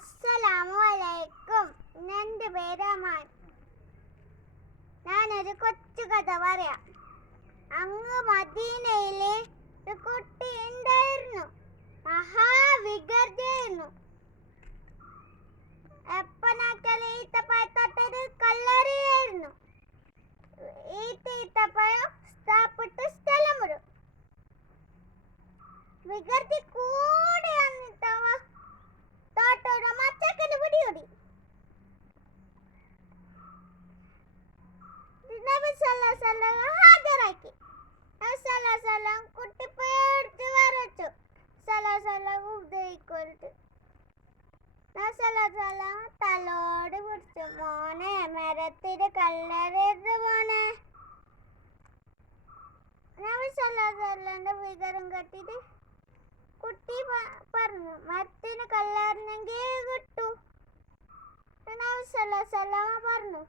അസ്സലാമലൈക്കും. എൻ്റെ പേര് അമാൻ. ഞാനൊരു കൊച്ചു കഥ പറയാം. അങ്ങ് മദീനയിലെ ഒരു കുട്ടി ഉണ്ടായിരുന്നു. മഹാവികൃതിയായിരുന്നു. എപ്പനാക്കൽ ഈത്തപ്പഴത്തൊട്ടൊരു കല്ലറിയായിരുന്നു. ഈത്തപ്പഴം സ്ഥാപിട്ട് സ്ഥലം വിടും. വികൃതി കൂടി വന്നിട്ടവ തോട്ടൊരു മച്ചക്കന് പിടികൂടി. നബി സല്ലല്ലാഹു അലൈഹി വസല്ലം ഹാജരാക്കി. നബി സല്ലല്ലാഹു അലൈഹി വസല്ലം കുട്ടി പേടിച്ച് വിറച്ചു. സല്ലല്ലാഹു അലൈഹി വസല്ലം ഉപദേശിക്കൊടുത്തു. നബി സല്ലല്ലാഹു അലൈഹി വസല്ലം തലോട് പിടിച്ചു. മോനെ, മരത്തിൽ കല്ലെറിയരുത് മോനെ. നബി സല്ലല്ലാഹു അലൈഹി വസല്ലം വികാരം കെട്ടിട്ട് കുട്ടി പറഞ്ഞു, മരത്തിന് കല്ലെറിഞ്ഞെങ്കിൽ കിട്ടൂ. നബി സല്ലല്ലാഹു അലൈഹി വസല്ലം പറഞ്ഞു,